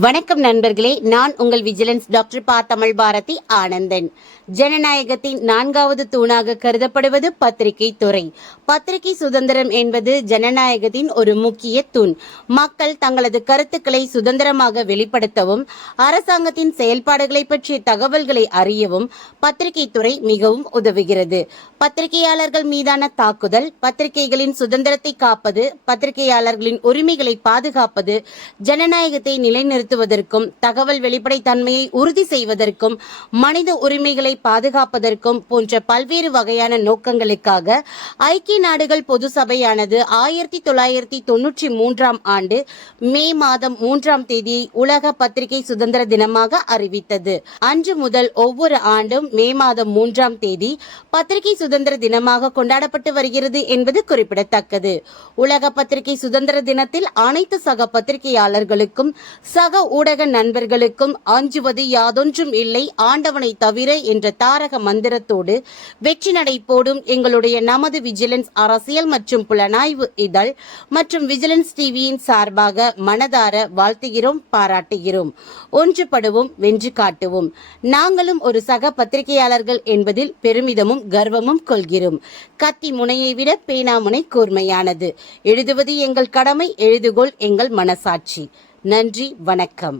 வணக்கம் நண்பர்களே நான் உங்கள் விஜிலன்ஸ் டாக்டர் பா தமிழ் பாரதி ஆனந்தன். ஜனநாயகத்தின் நான்காவது தூணாக கருதப்படுவது பத்திரிகை துறை. பத்திரிகை சுதந்திரம் என்பது ஜனநாயகத்தின் ஒரு முக்கிய தூண். மக்கள் தங்களது கருத்துக்களை சுதந்திரமாக வெளிப்படுத்தவும் அரசாங்கத்தின் செயல்பாடுகளை பற்றிய தகவல்களை அறியவும் பத்திரிகை துறை மிகவும் உதவுகிறது. பத்திரிகையாளர்கள் மீதான தாக்குதல் பத்திரிகைகளின் சுதந்திரத்தை காப்பது பத்திரிகையாளர்களின் உரிமைகளை பாதுகாப்பது ஜனநாயகத்தை நிலைநிறுத்துவதற்கும் தகவல் வெளிப்படைத்தன்மையை உறுதி செய்வதற்கும் மனித உரிமைகளை பாதுகாப்பதற்கும் போன்ற பல்வேறு வகையான நோக்கங்களுக்காக ஐக்கிய நாடுகள் பொது சபையானது ஆயிரத்தி தொள்ளாயிரத்தி தொன்னூற்றி மூன்றாம் ஆண்டு மே மாதம் மூன்றாம் தேதியை உலக பத்திரிகை சுதந்திர தினமாக அறிவித்தது. அன்று முதல் ஒவ்வொரு ஆண்டும் மே மாதம் மூன்றாம் தேதி பத்திரிகை சுதந்திர தினமாக கொண்டாடப்பட்டு வருகிறது என்பது குறிப்பிடத்தக்கது. உலக பத்திரிகை சுதந்திர தினத்தில் அனைத்து சக பத்திரிகையாளர்களுக்கும் சக சக ஊடக நண்பர்களுக்கும் அஞ்சுவது யாதொன்றும் இல்லை ஆண்டவனை தவிர என்ற தாரக மந்திரத்தோடு வெற்றி நடை போடும் எங்களுடைய நமது விஜிலன்ஸ் அரசியல் மற்றும் புலனாய்வு இதழ் மற்றும் விஜிலன்ஸ் டிவியின் சார்பாக மனதார வாழ்த்துகிறோம் பாராட்டுகிறோம். ஒன்றுபடுவோம் வென்று காட்டுவோம். நாங்களும் ஒரு சக பத்திரிகையாளர்கள் என்பதில் பெருமிதமும் கர்வமும் கொள்கிறோம். கத்தி முனையை விட பேனாமுனை கூர்மையானது. எழுதுவது எங்கள் கடமை எழுதுகோள் எங்கள் மனசாட்சி. நன்றி வணக்கம்.